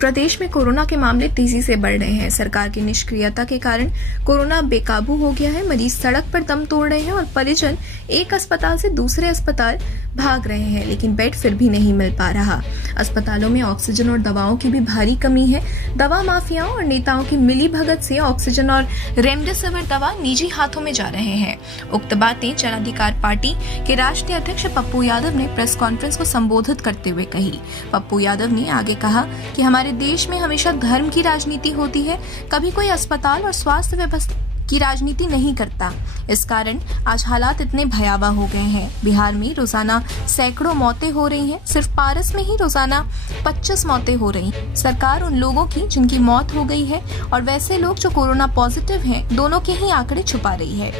प्रदेश में कोरोना के मामले तेजी से बढ़ रहे हैं। सरकार की निष्क्रियता के कारण कोरोना बेकाबू हो गया है। मरीज सड़क पर दम तोड़ रहे हैं और परिजन एक अस्पताल से दूसरे अस्पताल भाग रहे हैं, लेकिन बेड फिर भी नहीं मिल पा रहा। अस्पतालों में ऑक्सीजन और दवाओं की भी भारी कमी है। दवा माफियाओं और नेताओं की मिली भगत से ऑक्सीजन और रेमडेसिविर दवा निजी हाथों में जा रहे हैं। उक्त बातें जन अधिकार पार्टी के राष्ट्रीय अध्यक्ष पप्पू यादव ने प्रेस कॉन्फ्रेंस को संबोधित करते हुए कही। पप्पू यादव ने आगे कहा कि हमारे देश में हमेशा धर्म की राजनीति होती है, कभी कोई अस्पताल और स्वास्थ्य व्यवस्था की राजनीति नहीं करता। इस कारण आज हालात इतने भयावह हो गए हैं। बिहार में रोजाना सैकड़ों मौतें हो रही हैं। सिर्फ पारस में ही रोजाना 25 मौतें हो रही। सरकार उन लोगों की जिनकी मौत हो गई है और वैसे लोग जो कोरोना पॉजिटिव हैं, दोनों के ही आंकड़े छुपा रही है।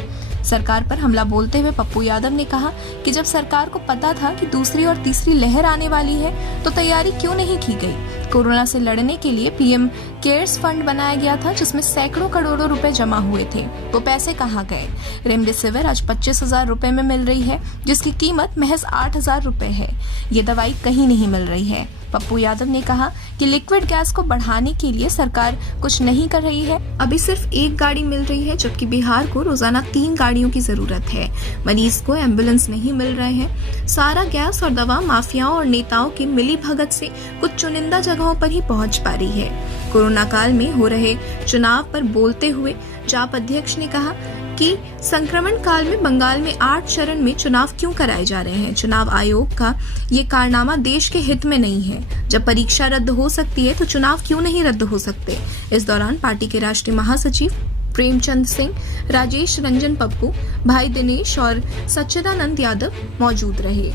सरकार पर हमला बोलते हुए पप्पू यादव ने कहा कि जब सरकार को पता था कि दूसरी और तीसरी लहर आने वाली है, तो तैयारी क्यों नहीं की गई। कोरोना से लड़ने के लिए पीएम केयर्स फंड बनाया गया था, जिसमें सैकड़ों करोड़ों रुपए जमा हुए थे। वो पैसे कहाँ गए। रेमडेसिविर आज 25,000 रुपए में मिल रही है, जिसकी कीमत महज 8,000 रुपए है। ये दवाई कहीं नहीं मिल रही है। पप्पू यादव ने कहा कि लिक्विड गैस को बढ़ाने के लिए सरकार कुछ नहीं कर रही है। अभी सिर्फ एक गाड़ी मिल रही है, जबकि बिहार को रोजाना 3 गाड़ियों की जरूरत है। मरीज को एम्बुलेंस नहीं मिल रहे हैं। सारा गैस और दवा माफियाओं और नेताओं की मिली भगत से कुछ चुनिंदा जगहों पर ही पहुंच पा रही है। कोरोना काल में हो रहे चुनाव पर बोलते हुए जाप अध्यक्ष ने कहा कि संक्रमण काल में बंगाल में 8 चरण में चुनाव क्यों कराए जा रहे हैं। चुनाव आयोग का ये कारनामा देश के हित में नहीं है। जब परीक्षा रद्द हो सकती है, तो चुनाव क्यों नहीं रद्द हो सकते। इस दौरान पार्टी के राष्ट्रीय महासचिव प्रेमचंद सिंह, राजेश रंजन पप्पू, भाई दिनेश और सच्चिदानंद यादव मौजूद रहे।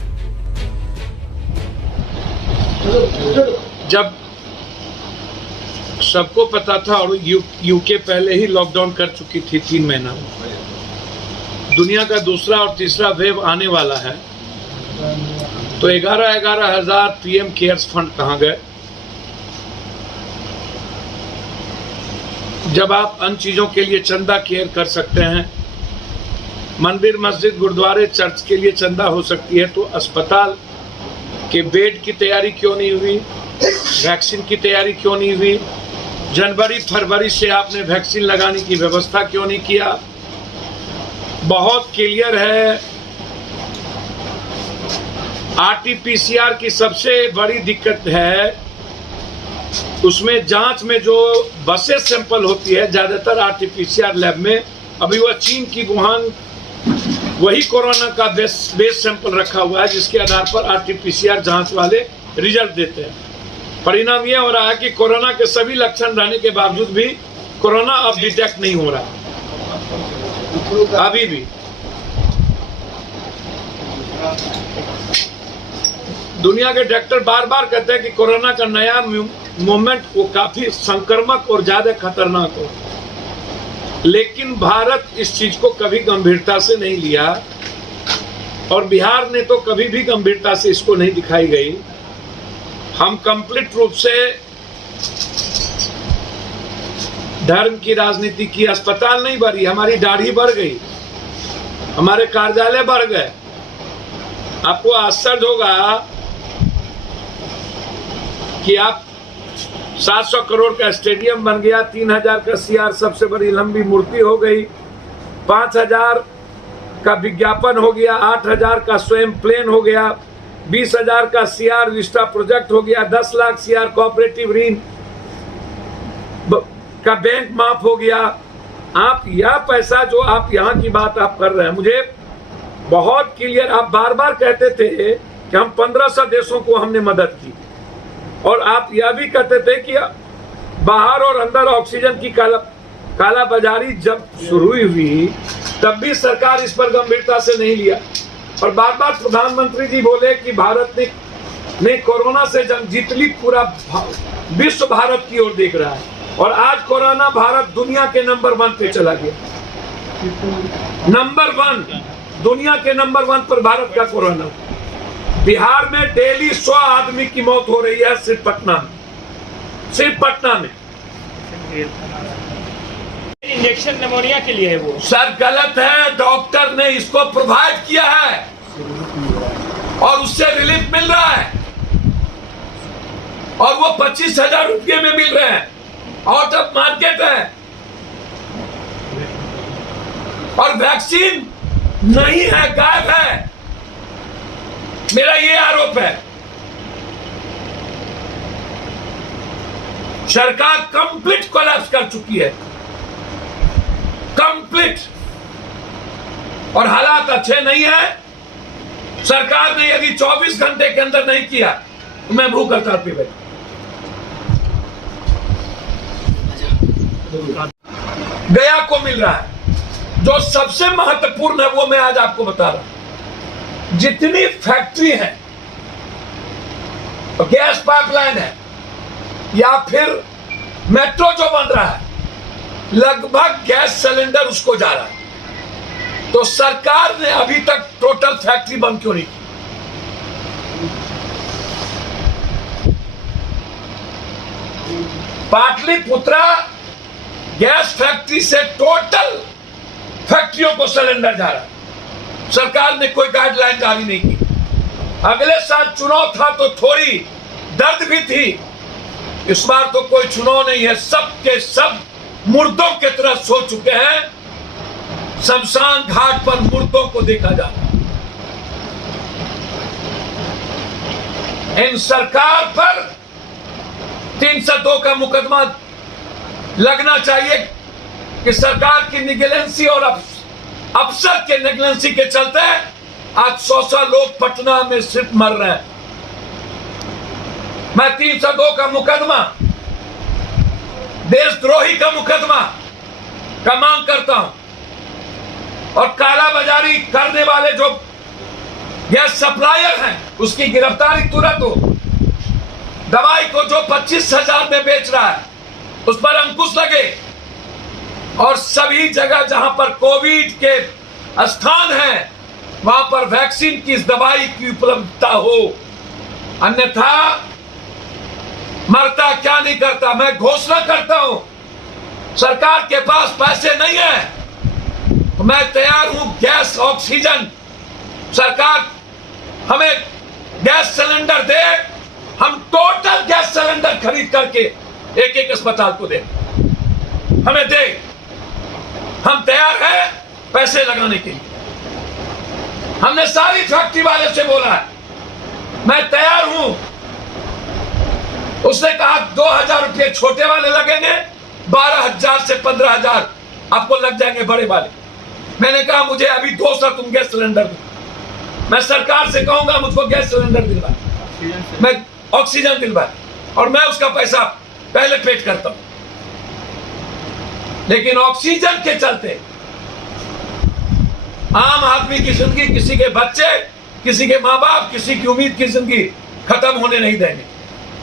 जब सबको पता था और यूके पहले ही लॉकडाउन कर चुकी थी 3 महीना, दुनिया का दूसरा और तीसरा वेव आने वाला है, तो 11,000 पीएम केयर्स फंड कहाँ गए। जब आप अन्य चीजों के लिए चंदा केयर कर सकते हैं, मंदिर मस्जिद गुरुद्वारे चर्च के लिए चंदा हो सकती है, तो अस्पताल के बेड की तैयारी क्यों नहीं हुई, वैक्सीन की तैयारी क्यों नहीं हुई, जनवरी फरवरी से आपने वैक्सीन लगाने की व्यवस्था क्यों नहीं किया। बहुत क्लियर है। आरटीपीसीआर की सबसे बड़ी दिक्कत है, उसमें जांच में जो बसे सैंपल होती है ज्यादातर आरटीपीसीआर लैब में, अभी वह चीन की वुहान वही कोरोना का बेस सैंपल रखा हुआ है, जिसके आधार पर आरटीपीसीआर जांच वाले रिजल्ट देते हैं। परिणाम यह हो रहा है कि कोरोना के सभी लक्षण रहने के बावजूद भी कोरोना अब डिटेक्ट नहीं हो रहा अभी भी। दुनिया के डॉक्टर बार बार कहते हैं कि कोरोना का नया मूवमेंट वो काफी संक्रामक और ज्यादा खतरनाक हो, लेकिन भारत इस चीज को कभी गंभीरता से नहीं लिया और बिहार ने तो कभी भी गंभीरता से इसको नहीं दिखाई गई। हम कंप्लीट रूप से धर्म की राजनीति की। अस्पताल नहीं बढ़ी, हमारी दाढ़ी बढ़ गई, हमारे कार्यालय बढ़ गए। आपको आश्चर्य होगा कि आप 700 करोड़ का स्टेडियम बन गया, 3,000 का सीआर सबसे बड़ी लंबी मूर्ति हो गई, 5,000 का विज्ञापन हो गया, 8,000 का स्वयं प्लेन हो गया, 20,000 का सीआर विस्टा प्रोजेक्ट हो गया, 10 लाख सीआर कोऑपरेटिव ऋण का बैंक माफ हो गया। आप यह पैसा जो आप यहाँ की बात आप कर रहे हैं, मुझे बहुत क्लियर, आप बार बार कहते थे कि हम 1500 देशों को हमने मदद की, और आप यह भी कहते थे कि बाहर और अंदर ऑक्सीजन की काला बाजारी जब शुरू हुई, तब भी सरकार इस पर गंभीरता से नहीं लिया। और बार बार प्रधानमंत्री जी बोले कि भारत ने कोरोना से जंग जीत ली, पूरा विश्व भारत की ओर देख रहा है, और आज कोरोना भारत दुनिया के नंबर 1 पे चला गया। नंबर 1 दुनिया के नंबर 1 पर भारत का कोरोना। बिहार में डेली 100 आदमी की मौत हो रही है, सिर्फ पटना में। इंजेक्शन निमोनिया के लिए है वो। सर गलत है, डॉक्टर ने इसको प्रोवाइड किया है और उससे रिलीफ मिल रहा है। और वो 25,000 रुपये में मिल रहे हैं, आउट ऑफ मार्केट है। और वैक्सीन नहीं है, गायब है। मेरा ये आरोप है। सरकार कंप्लीट कोलैप्स कर चुकी है, कंप्लीट। और हालात अच्छे नहीं है। सरकार ने यदि 24 घंटे के अंदर नहीं किया तो मैं भूख हड़ताल पे बैठा। गया को मिल रहा है। जो सबसे महत्वपूर्ण है वो मैं आज आपको बता रहा हूं। जितनी फैक्ट्री है, गैस पाइपलाइन है या फिर मेट्रो जो बन रहा है, लगभग गैस सिलेंडर उसको जा रहा है। तो सरकार ने अभी तक टोटल फैक्ट्री बंद क्यों नहीं की? पाटलिपुत्रा गैस फैक्ट्री से टोटल फैक्ट्रियों को सिलेंडर जा रहा है। सरकार ने कोई गाइडलाइन जारी नहीं की। अगले साल चुनाव था तो थोड़ी दर्द भी थी। इस बार तो कोई चुनाव नहीं है। सब के सब मुर्दों की तरह सो चुके हैं। शमशान घाट पर मुर्दों को देखा जा रहा है। इन सरकार पर 302 का मुकदमा लगना चाहिए कि सरकार की निगलेंसी और अफसर के निगलेंसी के चलते आज 100 लोग पटना में सिर्फ मर रहे हैं। मैं 302 का मुकदमा, देशद्रोही का मुकदमा का मांग करता हूं। और काला बाजारी करने वाले जो गैस सप्लायर हैं उसकी गिरफ्तारी तुरंत हो। दवाई को जो 25,000 में बेच रहा है उस पर अंकुश लगे। और सभी जगह जहां पर कोविड के स्थान हैं वहां पर वैक्सीन की इस दवाई की उपलब्धता हो। अन्यथा मरता क्या नहीं करता। मैं घोषणा करता हूं, सरकार के पास पैसे नहीं है तो मैं तैयार हूं गैस, ऑक्सीजन, सरकार हमें गैस सिलेंडर दे। हम टोटल गैस सिलेंडर खरीद करके एक एक अस्पताल को दे, हमें दे। हम तैयार हैं पैसे लगाने के लिए। हमने सारी फैक्ट्री वाले से बोला है, मैं तैयार हूं। उसने कहा 2,000 रुपये छोटे वाले लगेंगे, 12,000 से 15,000 आपको लग जाएंगे बड़े वाले। मैंने कहा मुझे अभी 200 तुम गैस सिलेंडर दो। मैं सरकार से कहूंगा मुझको गैस सिलेंडर दिलवाए, मैं ऑक्सीजन दिलवाए, और मैं उसका पैसा पहले पेड करता हूं। लेकिन ऑक्सीजन के चलते आम आदमी की जिंदगी, किसी के बच्चे, किसी के माँ बाप, किसी की उम्मीद की जिंदगी खत्म होने नहीं देंगे।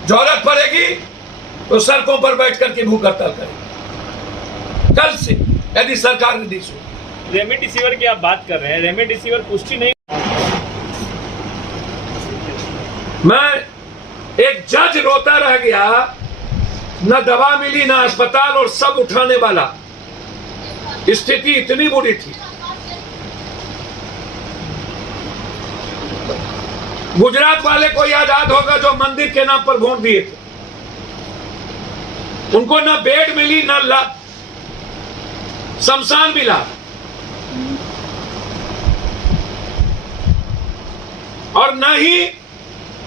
जरूरत पड़ेगी तो सड़कों पर बैठ करके भूख हड़ताल करेंगे कल से, यदि सरकार ने दी। रेमडेसिविर की आप बात कर रहे हैं, रेमडेसिविर पुष्टि नहीं। मैं एक जज रोता रह गया, न दवा मिली न अस्पताल, और सब उठाने वाला। स्थिति इतनी बुरी थी। गुजरात वाले को याद होगा जो मंदिर के नाम पर वोट दिए थे। उनको न बेड मिली, न शमशान मिला, और न ही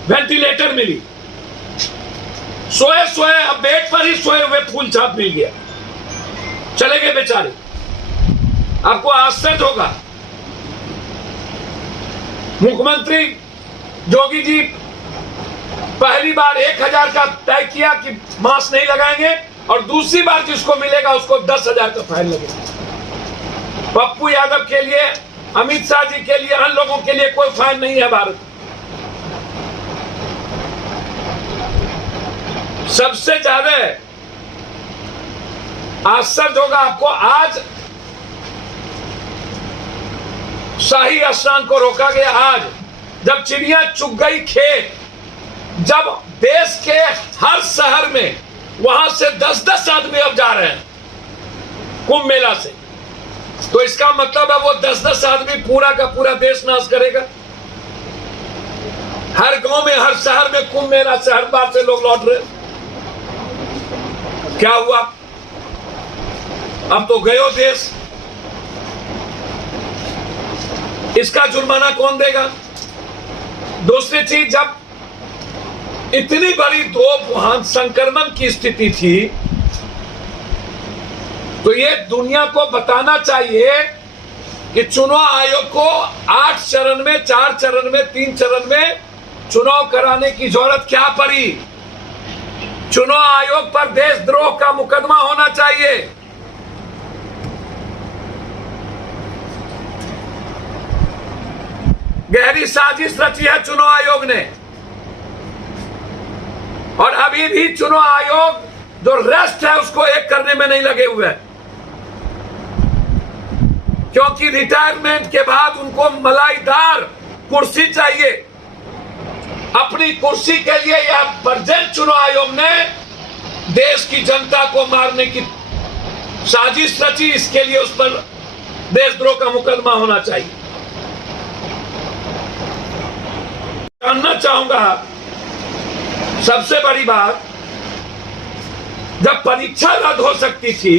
वेंटिलेटर मिली। सोए सोए, अब बेड पर ही सोए हुए फूल छाप मिल गया, चले गए बेचारे। आपको आश्चर्य होगा, मुख्यमंत्री जोगी जी पहली बार 1,000 का तय किया कि मास्क नहीं लगाएंगे, और दूसरी बार जिसको मिलेगा उसको 10,000 का फाइन लगेगा। पप्पू यादव के लिए, अमित शाह जी के लिए, अन्य लोगों के लिए कोई फाइन नहीं है भारत। सबसे ज्यादा आश्चर्य होगा आपको, आज शाही स्नान को रोका गया। आज जब चिड़िया चुग गई खेत, जब देश के हर शहर में वहां से 10-10 आदमी अब जा रहे हैं कुंभ मेला से, तो इसका मतलब है वो 10-10 आदमी पूरा का पूरा देश नाश करेगा। हर गांव में, हर शहर में कुंभ मेला से हर बार से लोग लौट रहे। क्या हुआ? अब तो गयो देश। इसका जुर्माना कौन देगा? दूसरी चीज, जब इतनी बड़ी दो वहां संक्रमण की स्थिति थी, तो ये दुनिया को बताना चाहिए कि चुनाव आयोग को 8 चरण में, 4 चरण में, 3 चरण में चुनाव कराने की जरूरत क्या पड़ी? चुनाव आयोग पर देशद्रोह का मुकदमा होना चाहिए। गहरी साजिश रची है चुनाव आयोग ने, और अभी भी चुनाव आयोग जो रेस्ट है उसको एक करने में नहीं लगे हुए हैं, क्योंकि रिटायरमेंट के बाद उनको मलाईदार कुर्सी चाहिए। अपनी कुर्सी के लिए यह प्रेजेंट चुनाव आयोग ने देश की जनता को मारने की साजिश रची। इसके लिए उस पर देशद्रोह का मुकदमा होना चाहिए। जानना चाहूंगा सबसे बड़ी बात, जब परीक्षा रद्द हो सकती थी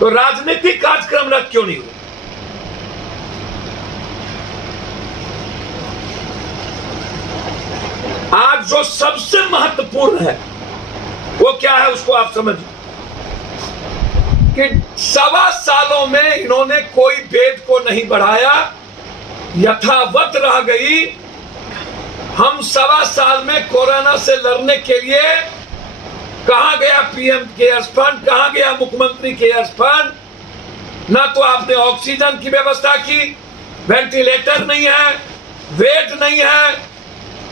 तो राजनीतिक कार्यक्रम रद्द क्यों नहीं हुए? आज जो सबसे महत्वपूर्ण है वो क्या है, उसको आप समझिए कि 1.25 सालों में इन्होंने कोई बेड को नहीं बढ़ाया, यथावत रह गई। हम 1.25 साल में कोरोना से लड़ने के लिए कहां गया पीएम केयर्स फंड, कहां गया मुख्यमंत्री केयर्स फंड? ना तो आपने ऑक्सीजन की व्यवस्था की, वेंटिलेटर नहीं है, वेट नहीं है,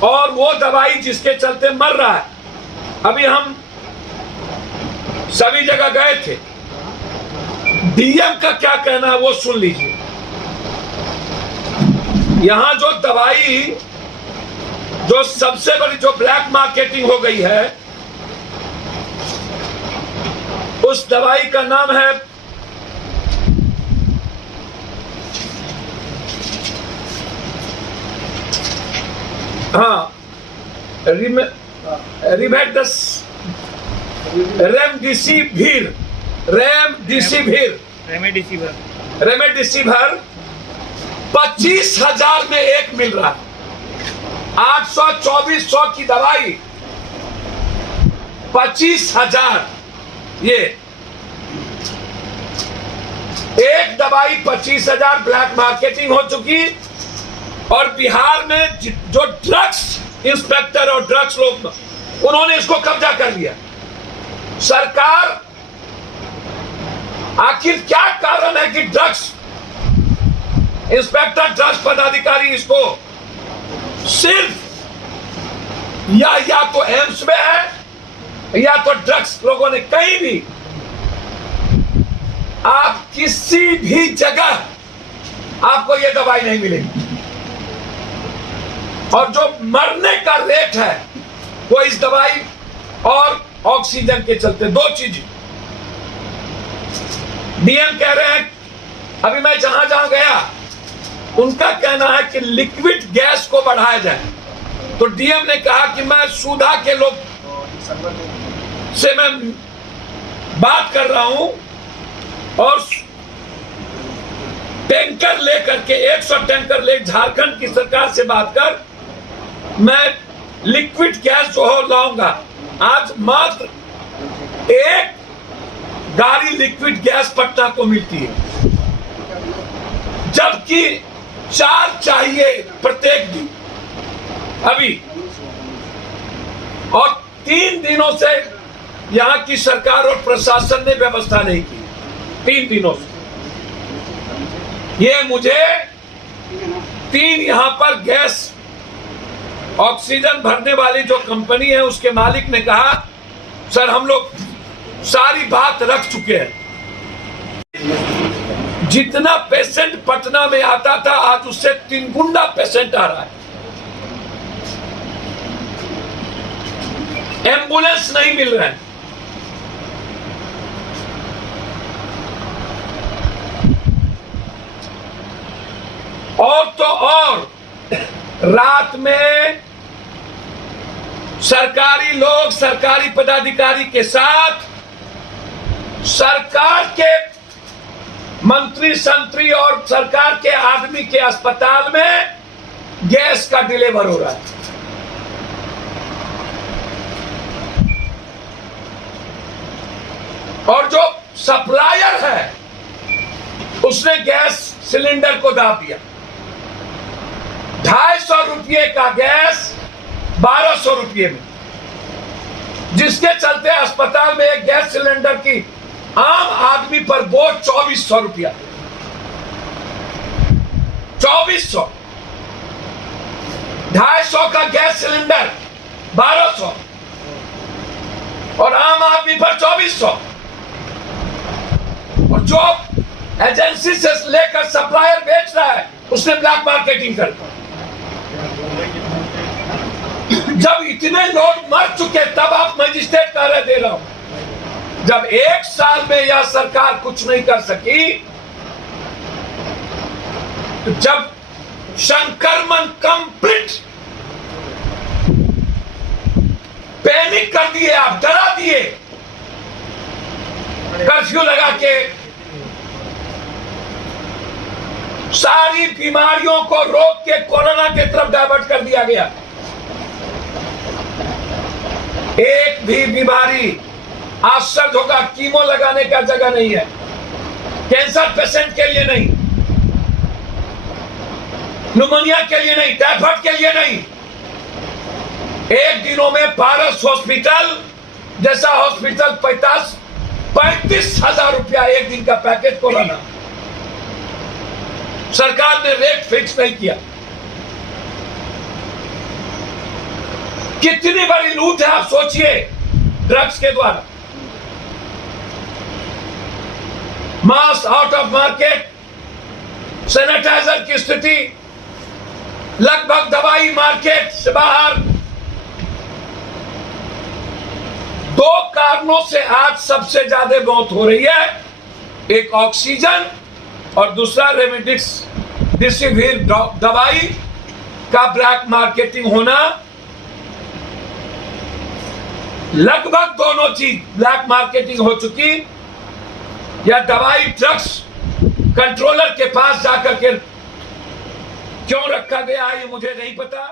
और वो दवाई जिसके चलते मर रहा है। अभी हम सभी जगह गए थे, डीएम का क्या कहना है वो सुन लीजिए। यहां जो दवाई, जो सबसे बड़ी जो ब्लैक मार्केटिंग हो गई है, उस दवाई का नाम है रेमडेसिविर 25,000 में एक मिल रहा है। 800-2400 की दवाई 25,000। ये एक दवाई 25,000 ब्लैक मार्केटिंग हो चुकी। और बिहार में जो ड्रग्स इंस्पेक्टर और ड्रग्स लोग, उन्होंने इसको कब्जा कर लिया। सरकार, आखिर क्या कारण है कि ड्रग्स इंस्पेक्टर, ड्रग्स पदाधिकारी इसको सिर्फ या तो एम्स में है या तो ड्रग्स लोगों ने, कहीं भी आप किसी भी जगह आपको ये दवाई नहीं मिलेगी। और जो मरने का रेट है वो इस दवाई और ऑक्सीजन के चलते, दो चीज। डीएम कह रहे हैं, अभी मैं जहां जहां गया उनका कहना है कि लिक्विड गैस को बढ़ाया जाए। तो डीएम ने कहा कि मैं सुधा के लोग से मैं बात कर रहा हूं और टैंकर लेकर के 100 टैंकर ले झारखंड की सरकार से बात कर मैं लिक्विड गैस जो हो लाऊंगा। आज मात्र एक गाड़ी लिक्विड गैस पटना को मिलती है, जबकि 4 चाहिए प्रत्येक दिन अभी। और 3 दिनों से यहां की सरकार और प्रशासन ने व्यवस्था नहीं की, 3 दिनों से। ये मुझे 3 यहां पर गैस ऑक्सीजन भरने वाली जो कंपनी है उसके मालिक ने कहा, सर हम लोग सारी बात रख चुके हैं। जितना पेशेंट पटना में आता था आज उससे 3 गुना पेशेंट आ रहा है। एम्बुलेंस नहीं मिल रहे हैं। और तो और रात में सरकारी लोग, सरकारी पदाधिकारी के साथ सरकार के मंत्री संतरी और सरकार के आदमी के अस्पताल में गैस का डिलीवर हो रहा है। और जो सप्लायर है उसने गैस सिलेंडर को दाब दिया। 250 रुपये का गैस 1200 रुपये में, जिसके चलते अस्पताल में एक गैस सिलेंडर की आम आदमी पर बोझ 2400 रुपया। 2400, 250 का गैस सिलेंडर 1200 और आम आदमी पर 2400। और जो एजेंसी से लेकर सप्लायर बेच रहा है उसने ब्लैक मार्केटिंग कर दी। जब इतने लोग मर चुके तब आप मजिस्ट्रेट कार्य दे रहा हूं। जब 1 साल में यह सरकार कुछ नहीं कर सकी, तो जब संक्रमण कंप्लीट, पैनिक कर दिए, आप डरा दिए, कर्फ्यू लगा के सारी बीमारियों को रोक के कोरोना के तरफ डाइवर्ट कर दिया गया। एक भी बीमारी आश्चर्य होगा, कीमो लगाने का जगह नहीं है, कैंसर पेशेंट के लिए नहीं, न्यूमोनिया के लिए नहीं, टाइफाइड के लिए नहीं। एक दिनों में पारस हॉस्पिटल जैसा हॉस्पिटल 35,000 रुपया एक दिन का पैकेज कोरोना। सरकार ने रेट फिक्स नहीं किया। कितनी बड़ी लूट है आप सोचिए ड्रग्स के द्वारा। Mask out of market, sanitizer की स्थिति, लगभग दवाई मार्केट से बाहर। 2 कारणों से आज सबसे ज्यादा मौत हो रही है, एक ऑक्सीजन और दूसरा रेमडेसिविर दवाई का ब्लैक मार्केटिंग होना। लगभग दोनों चीज ब्लैक मार्केटिंग हो चुकी, या दवाई ड्रग्स कंट्रोलर के पास जाकर के क्यों रखा गया ये मुझे नहीं पता।